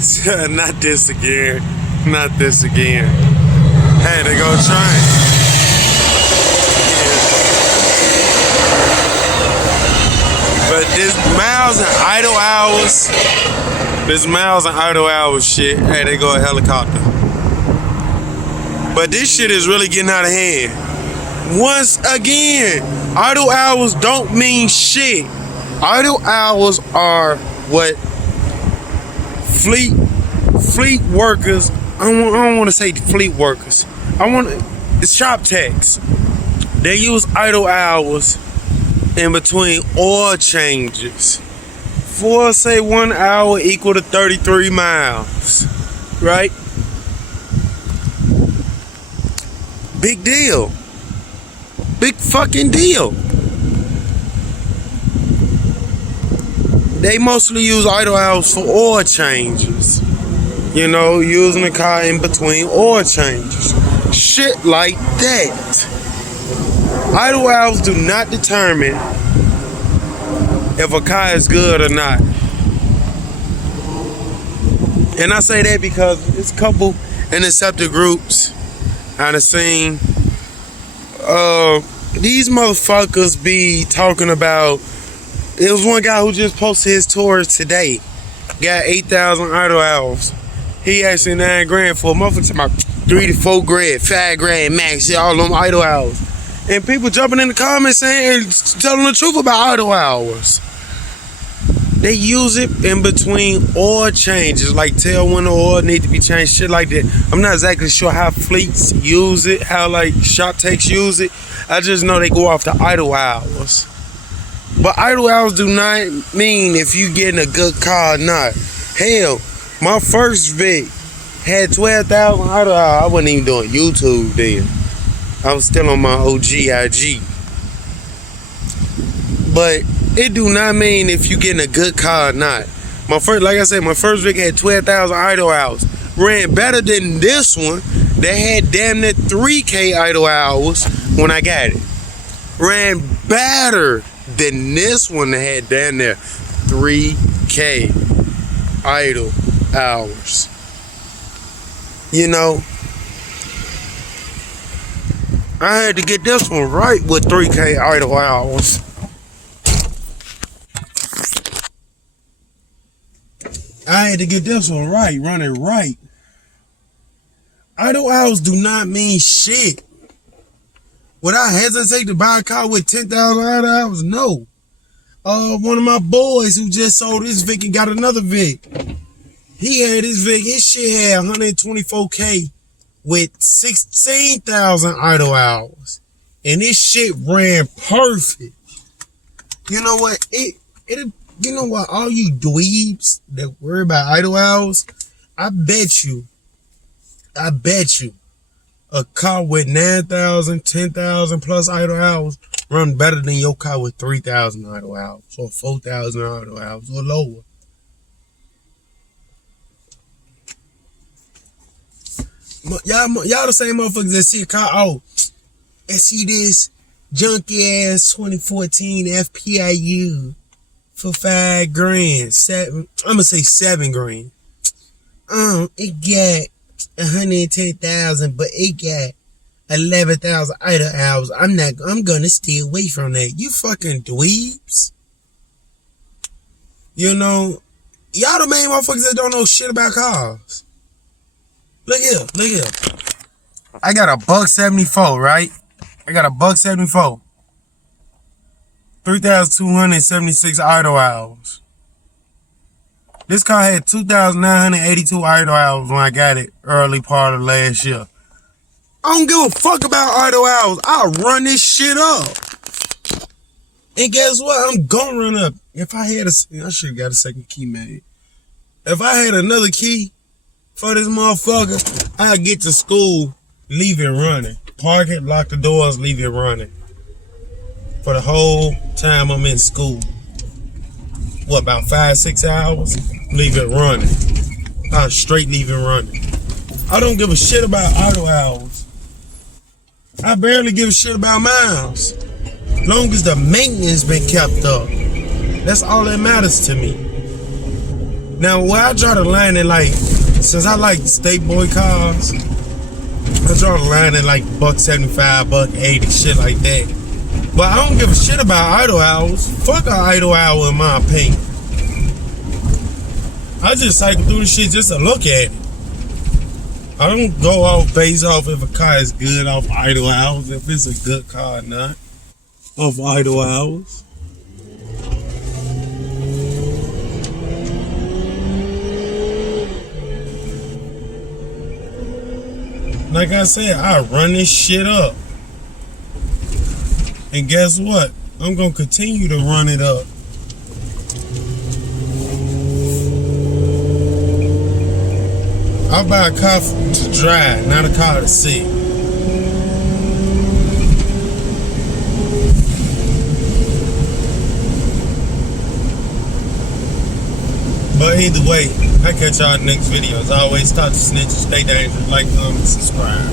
Not this again. Not this again. Hey, they go train. But this miles and idle hours. This miles and idle hours shit. Hey, they go a helicopter. But this shit is really getting out of hand. Once again, idle hours don't mean shit. Idle hours are what fleet workers. I don't want to say fleet workers. It's shop techs. They use idle hours in between oil changes. For say 1 hour equal to 33 miles, right? Big deal. Big fucking deal. They mostly use idle hours for oil changes. You know, using the car in between oil changes. Shit like that. Idle hours do not determine if a car is good or not. And I say that because it's a couple interceptor groups I done seen. These motherfuckers be talking about. It was one guy who just posted his tours today. Got 8,000 idle hours. He asking $9,000 for a motherfucker about 3 to 4 grand, 5 grand max, all them idle hours. And people jumping in the comments saying and telling the truth about idle hours. They use it in between oil changes, like tell when the oil need to be changed, shit like that. I'm not exactly sure how fleets use it, how like shop techs use it. I just know they go off the idle hours. But idle hours do not mean if you getting a good car or not. Hell, my first Vic had 12,000 idle hours. I wasn't even doing YouTube then. I was still on my OG IG. But it do not mean if you getting a good car or not. Like I said, my first Vic had 12,000 idle hours. Ran better than this one that had damn near 3K idle hours when I got it. Ran better than this one that had damn near 3K idle hours. You know, I had to get this one right with 3K idle hours. I had to get this one right, run it right. Idle hours do not mean shit. Would I hesitate to buy a car with 10,000 idle hours? No. One of my boys who just sold his Vic and got another Vic. He had his Vic, his shit had 124K with 16,000 idle hours. And this shit ran perfect. You know what? You know what? All you dweebs that worry about idle hours, I bet you, a car with 9,000, 10,000 plus idle hours run better than your car with 3,000 idle hours or 4,000 idle hours or lower. Y'all the same motherfuckers that see a car, oh, and see this junky ass 2014 FPIU for $5,000. I'm gonna say $7,000. It got 110,000, but it got 11,000 idle hours. I'm gonna stay away from that. You fucking dweebs. You know, y'all the main motherfuckers that don't know shit about cars. Look here. I got a $174, right? I got a $174. 3,276 idle hours. This car had 2,982 idle hours when I got it early part of last year. I don't give a fuck about idle hours. I'll run this shit up. And guess what? I'm gonna run up. If I had I should have got a second key made. If I had another key for this motherfucker, I'd get to school, leave it running. Park it, lock the doors, leave it running. For the whole time I'm in school. What, about 5-6 hours? Leave it running. I'll straight leave it running. I don't give a shit about idle hours. I barely give a shit about miles. Long as the maintenance been kept up. That's all that matters to me. Now, where I draw the line at, like, since I like state boy cars, I draw the line at like $1.75, $1.80, shit like that. But I don't give a shit about idle hours. Fuck an idle hour, in my opinion. I just cycle through the shit just to look at it. I don't go off based off if a car is good off idle hours, if it's a good car or not, off idle hours. Like I said, I run this shit up. And guess what? I'm going to continue to run it up. I buy a car to drive, not a car to see. But either way, I catch y'all in the next video. As always, talk to snitches, stay dangerous, like, comment, subscribe.